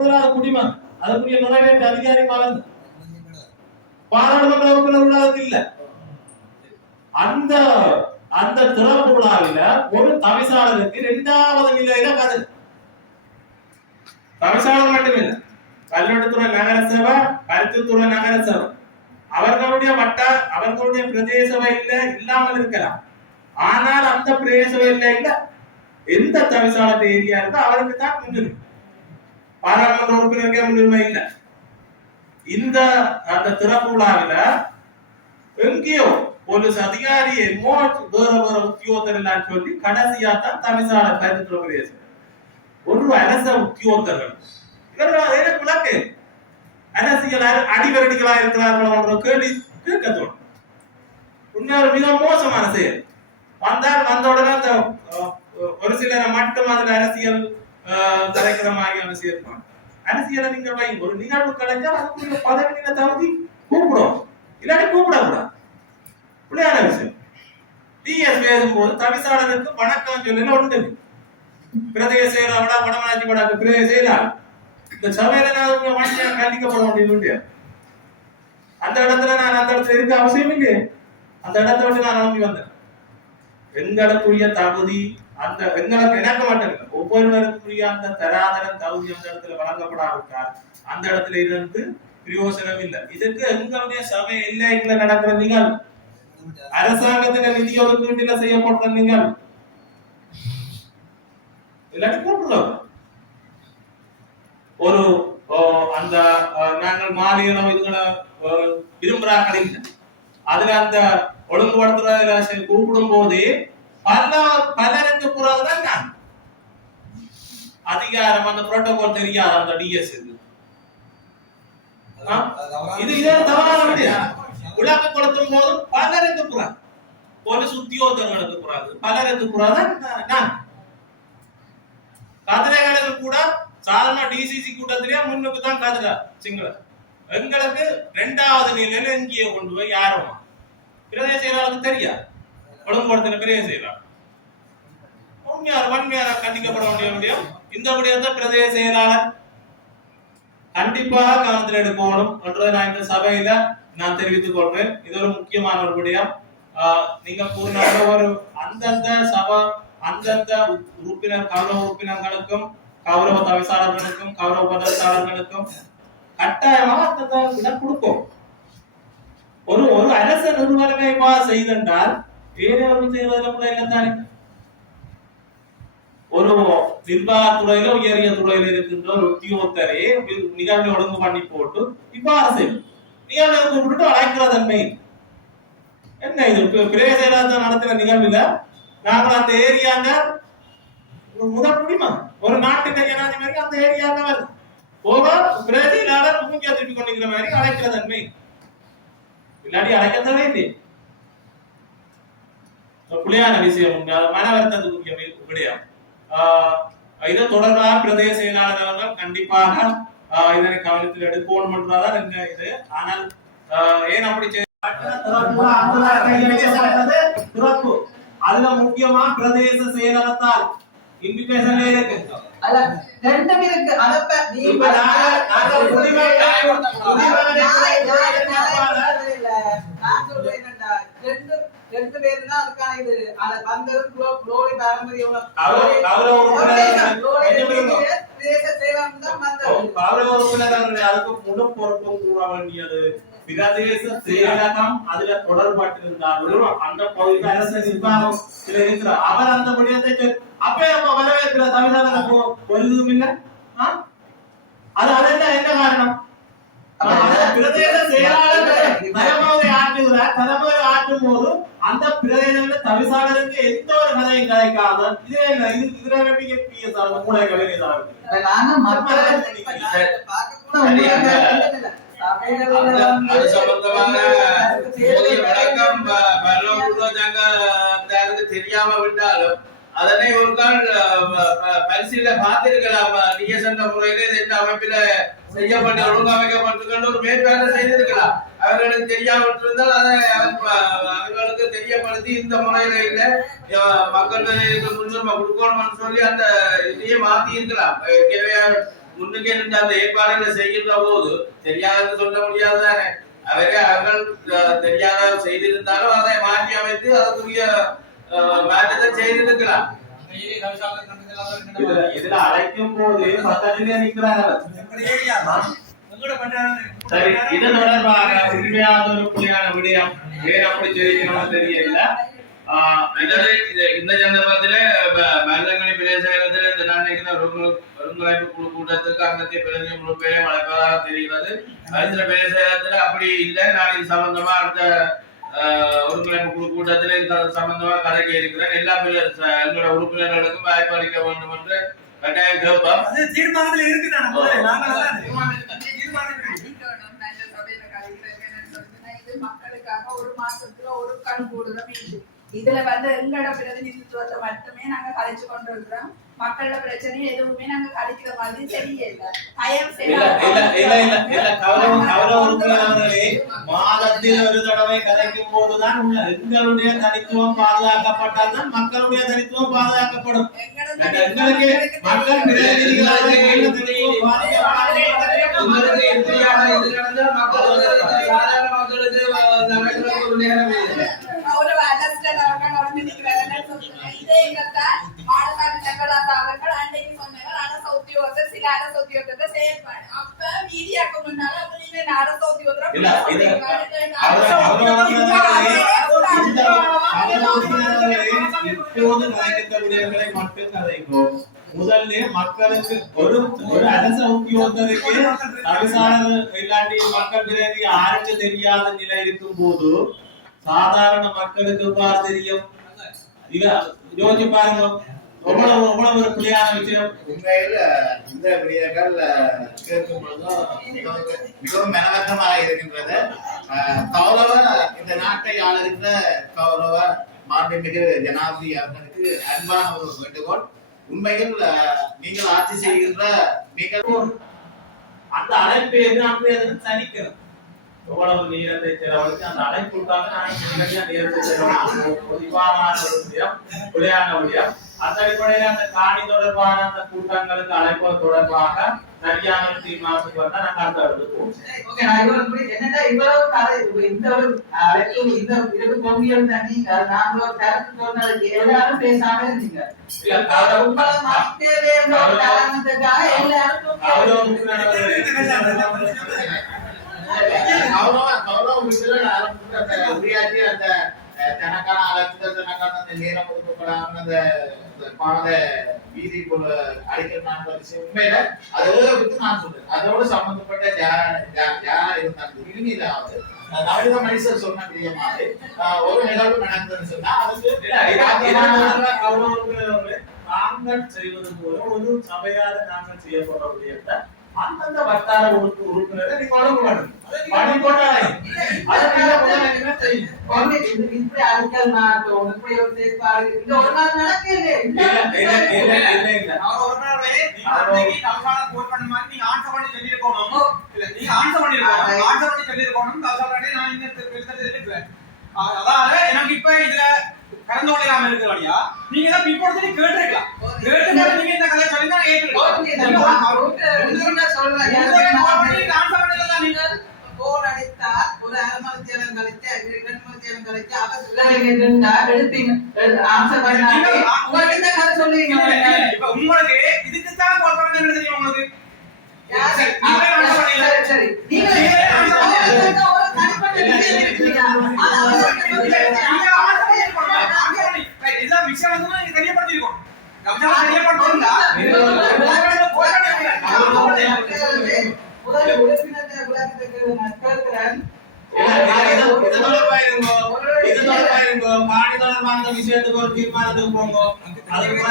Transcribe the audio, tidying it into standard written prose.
குடிமை அதற்குரிய நிறைவேற்ற அதிகாரி பாராளுமன்ற உறுப்பினர் இல்ல. அந்த அந்த திறப்பு விழாவில ஒரு தவிசாளருக்கு 2வது நிலையில கதை தவிசாளர் மட்டுமில்லை, பல்வேட்டுத்துறை நகர சபை, கருத்துத்துறை நகர சபை அவர்களுடைய அவர்களுடைய பிரதேச சபையில இல்லாமல் இருக்கலாம். ஆனால் அந்த பிரதேச சபையில இல்ல எந்த தவிசாளர் ஏரியா இருக்கோ அவருக்கு தான் முன்னுரிமை. பாராளுமன்ற உறுப்பினருக்கே முன்னுரிமை இல்லை. இந்த அந்த திறப்பு விழாவில எங்கேயோ போலீஸ் அதிகாரி வேற வேற உத்தியோகத்தர் எல்லாம் சொல்லி கடைசியா தான் தவிசாளர் கருத்துத்துறை பிரதேசம் ஒரு அரச உத்தியோகத்தர்கள் இவர்கள் எனக்கு விளக்கு அரசியல் அடிவரடிகளா இருக்கிறார்கள் என்ற கேள்வி கேட்க தோணும். உண்மையாக மிக மோசமான செயல். வந்த உடனே அந்த ஒரு சிலரை மட்டும் அதுல அரசியல் கலைக்கிற மாதிரியான சேர்ப்பாங்க. அரசியலை நீங்க ஒரு நிகழ்வு கிடைச்சா அதுக்குரிய பதவி நிலை தகுதி கூப்பிடும், இல்லாட்டி கூப்பிடக்கூடாது. புள்ளையான விஷயம். டிஎஸ் பேசும்போது தவிசாளருக்கு வணக்கம் சொல்லல உண்டு. பிரதேச செயலாளா வடமராட்சி வடாக்கு பிரதேச செயலாளர் இந்த சபையில நான் வணிகம் கண்டிக்கப்பட முடியும். அந்த இடத்துல நான் அந்த இடத்துல இருக்க அவசியம் இல்லையே. அந்த இடத்த விட்டு நான் நம்பி வந்தேன். எங்களுக்குரிய தகுதி அந்த எங்களுக்கு இணக்க மாட்டேன். ஒவ்வொருவருக்குரிய அந்த தராதரம் தகுதி அந்த இடத்துல வழங்கப்படாவிட்டால் அந்த இடத்துல இருந்து பிரயோசனம் இல்லை. இதுக்கு எங்களுடைய சபை எல்லைக்குள்ள நடக்கிற நிகழ்வு, அரசாங்கத்தின நிதி ஒதுக்கீட்டுல செய்யப்படுற நிகழ்வு இல்லாட்டி கூட்டுறோம். ஒரு அந்த நாங்கள் மாநில இதுகளை விரும்புறாங்க இல்லை, அதுல அந்த ஒழுங்குபடுத்துற கூப்பிடும் போது பலருக்கு புறாதான் நான் அதிகாரம் அந்த புரோட்டோகால் தெரியாது. அந்த டிஎஸ் இது தவறான விழாக்கு கொடுத்தும் போது பலருக்கு புறா போலீஸ் உத்தியோகங்களுக்கு புறாது பலருக்கு புறாதான் நான் கதிரைகளுக்கு கூட சாதாரண டிசிசி கூட்டத்திலேயே முன்னுக்கு தான் கதிரா சிங்கள எங்களுக்கு 2வது நிலையில எங்கேயோ கொண்டு போய் யாரும் பிரதேச செயலாளருக்கு தெரியாது. ஒழுங்குபடுத்தின பிரதேச செயலாளர் வன்மையாக கண்டிக்கப்பட வேண்டிய முடியும். இந்த விடயத்தை பிரதேச செயலாளர் கண்டிப்பாக கவனத்தில் எடுக்கணும் என்றதை நான் இந்த சபையில நான் தெரிவித்துக் கொள்வேன். இது ஒரு முக்கியமான ஒரு விடயம். நீங்க கூறின ஒரு அந்தந்த சபை அந்தந்த உறுப்பினர் கௌரவ உறுப்பினர்களுக்கும் கௌரவ தவிசாளர்களுக்கும் கௌரவ பதவியாளர்களுக்கும் கட்டாயமாக அந்த இடம் கொடுக்கும். ஒரு ஒரு அரச நிறுவனமே செய்தால் வேறவர்கள் செய்வதில் கூட இல்லத்தானே. ஒரு நிர்வாகத்துறையில உயரிய துறையில இருக்கின்ற ஒரு உத்தியோகத்தரே நிகழ்வை ஒழுங்கு பண்ணி போட்டு இப்ப அரசியல் நிகழ்வை கூப்பிட்டு அழைக்கிற தன்மை என்ன? இது பிரதேச செயலாளர் நடத்துற நிகழ்வுல நாங்கள் அந்த ஏரியாங்க முதல் குடிமா ஒரு நாட்டுக்கு ஜனாதிபதி அந்த ஏரியாங்க வருது போக பிரதேச செயலாளர் மூங்கியா திருப்பி கொண்டிருக்கிற மாதிரி அழைக்கிற தன்மை இல்லாட்டி அழைக்கத்தவே இல்லை. புலியான விஷயம் உண்டு, மன வருத்தத்துக்குரிய விடயம். இது தொடர்பாக பிரதேச செயலாளர்கள் கண்டிப்பாக இதனை கவனத்தில் எடுக்கணும் என்றாதான் என்ன இது. ஆனால் ஏன் அப்படி திறப்பு அதுல முக்கியமா பிரதேச செயலகத்தால் இன்விடேஷன்ல இருக்கு. அல்ல ரெண்டும் இருக்கு. அதப்ப நீ இப்ப நான் சொல்றேன்டா ரெண்டு பேருனா அதுக்கான இது அத வந்தது க்ளோரி பாரம்பரியம் பிரதேச செயலாளர் தான் வந்தது. கௌரவ உறுப்பினர்கள் அதுக்கு முழு பொறுப்பும் கூற வேண்டியது பிரதேச செயலகம் அதுல தொடர்பாட்டு இருந்தாலும் அந்த பகுதி அரசு நிர்வாகம் இருக்கிற அவர் அந்த முடியத்தை அப்ப வரவேற்கிற தமிழ்நாடு ஒருதும் இல்லை. அது அதெல்லாம் என்ன காரணம்? பிரதேச செயலாளர் தலைமுறை ஆற்றுகிறார். தலைமுறை ஆற்றும் போது அந்த பிரதேச தவிசாளருக்கு எந்த ஒரு கதையும் கிடைக்காத இதுல மூளை கலை அது சம்பந்தமான விளக்கம் தெரியாம விட்டாலும் அதனை ஒரு கால் பரிசீல பார்த்திருக்கலாம். டிஎஸ்என்ற முறையில இந்த அமைப்பில செய்யப்பட்டு ஒழுங்கமைக்கப்பட்டிருக்கின்ற ஒரு மேற்பார்வை செய்திருக்கலாம். அவர்களுக்கு தெரியாமல் இருந்தால் அதை அவர்களுக்கு தெரியப்படுத்தி இந்த முறையில இல்ல மக்களுக்கு முன்னுரிமை கொடுக்கணும்னு சொல்லி அந்த இதையே மாத்தி இருக்கலாம். முன்னுக்கு இருந்து அந்த ஏற்பாடுகளை செய்கின்ற போது தெரியாதுன்னு சொல்ல முடியாது தானே. அவர்கள் தெரியாத செய்திருந்தாலும் அதை மாற்றி அமைத்து அதுக்குரிய மாற்றத்தை செய்திருக்கலாம். இதுல அழைக்கும் போது பக்கத்திலே நிக்கிறாங்க. சரி, இது தொடர்பாக உண்மையான ஒரு புள்ளியான விடயம் வேற அப்படி தெரிவிக்கணும்னு தெரியல. இந்த சந்தர்ப்பத்துல மருதங்கனி பிரதேசத்துல இந்த நாளைக்கு ஒருங்கிணைப்பு குழு கூட்டத்துக்கு அங்கத்திய பிரதிநிதி முழு பேரையும் அழைப்பதாக தெரிகிறது. மருத்துவ பிரதேசத்துல அப்படி இல்லை. நான் இது சம்பந்தமா அடுத்த ஒருங்கிணைப்பு குழு கூட்டத்தில் இது சம்பந்தமா கலைக்க இருக்கிறேன். எல்லா எங்களோட உறுப்பினர்களுக்கும் வாய்ப்பு அளிக்க வேண்டும் என்று கட்டாயம் கேட்போம். தீர்மானத்தில் இருக்கு. மக்களுக்காக ஒரு மாசத்துல ஒரு கண் கூடுதல் இதுல வந்து எங்களோட பிரதிநிதித்துவத்தை மட்டுமே நாங்க கலைச்சு கொண்டு இருக்கிறோம். மக்களோட பிரச்சனையை எதுவுமே நாங்க கலைக்கிற மாதிரி தெரியல. மாதத்தில் ஒரு தடவை கதைக்கும் போதுதான் எங்களுடைய தனித்துவம் பாதுகாக்கப்பட்டால் தான் மக்களுடைய தனித்துவம் பாதுகாக்கப்படும். எங்களுக்கு மக்கள் பிரதிநிதிகளாக அவர்கள் அன்றைக்கு சொன்னாங்க அரசு உத்தியோகத்தர் சில அரசு உத்தியோகத்தர் செயல்பாடு அப்ப மீடியாக்கு முன்னால நீங்க அரசு உத்தியோகத்தர் இப்போது கதைக்கக்கூடியவர்களை மட்டும் கதைக்கும். முதல்ல மக்களுக்கு ஒரு அரசு உத்தியோகத்தருக்கு தவிசாளர் இல்லாட்டி மக்கள் பிரதிநிதி ஆருக்கு தெரியாத நிலை இருக்கும் போது சாதாரண மக்களுக்கு எவ்வாறு தெரியும்? இத யோசிச்சு பாருங்க. எவ்வளவு ஒரு புள்ளியான விஷயம். உண்மையில் இந்த விடயங்கள் கேட்கும் பொழுதும் மிகவும் மனவர்த்தமாக இருக்கின்றது. கௌரவ இந்த நாட்டை ஆளுகின்ற கௌரவ மாண்புமிகு ஜனாதிபதி அவர்களுக்கு அன்பான ஒரு வேண்டுகோள். உண்மையில் நீங்கள் ஆட்சி செய்கின்ற நீங்கள் அந்த அழைப்பை எதிர்த்து தணிக்கணும். எவ்வளவு நேரத்தை செலவழித்து அந்த அழைப்புக்காக நான் நேரத்தை செலவழித்து பொதுவான ஒரு விஷயம் புலியான விஷயம். அந்த அடிப்படையில் அந்த காணி தொடர்பான அந்த கூட்டங்களுக்கு அழைப்பது தொடர்பாக சரியான தீர்மானத்துக்கு வந்தா நாங்கள் அடுத்த இடத்துக்கு போவோம். ஓகே, நான் என்னன்னா இவ்வளவு கதை இந்த ஒரு அழைப்பு இந்த இதுக்கு பொங்கியல் தண்ணி நாங்கள் ஒரு கருத்து சொன்னதுக்கு எல்லாரும் பேசாம இருந்தீங்க. உங்களை மத்தவே காரணத்துக்காக எல்லாரும் உரையாற்றி அந்த தனக்கான அழைப்புதல் தனக்கான அந்த நேரம் ஒதுக்கப்படாம அந்த பாத வீதி போல அழைக்கிறாங்க விஷயம் உண்மையில அதோட விட்டு நான் சொல்றேன். அதோட சம்பந்தப்பட்ட யாரா இருந்தாலும் இனிமேலாவது நவீன மனுஷர் சொன்ன பிரியமாறு ஒரு நிகழ்வு நடந்ததுன்னு சொன்னா அதுக்கு நாங்கள் செய்வது போல ஒரு சபையாக நாங்கள் செய்யப்படுற விடயத்தை அந்தந்த வட்டார உறுப்பினரை நீங்க வழங்க வேண்டும். பணி போட்டாலே இப்படி அழுக்கல் நாட்டம் இப்படி ஒரு செயற்பாடு இந்த ஒரு நாள் நடக்கல. அதாவது எனக்கு இப்ப இதுல கலந்து கொள்ளாம இருக்கிறாடியா நீங்க தான் இப்போ கேட்டிருக்கலாம். கேட்டு நீங்க இந்த கதை சொல்லி தான் போன் அடித்தால் ஒரு அரைமணித்தியாலம் கழித்து 2 மணித்தியாலம் கழித்து அவர் எடுப்பீங்க ஆன்சர் பண்ணாங்க. உங்களுக்கு இந்த கதை சொல்லுவீங்க. இப்ப உங்களுக்கு இதுக்குத்தான் கால் பண்ண தெரியும் உங்களுக்கு. சரி நீங்க விஷயம் வந்து நீங்க தெரியப்படுத்திருக்கோம். தெரியப்படுத்தா விஷயத்துக்கு ஒரு தீர்மானத்துக்கு போங்க. அதுக்கு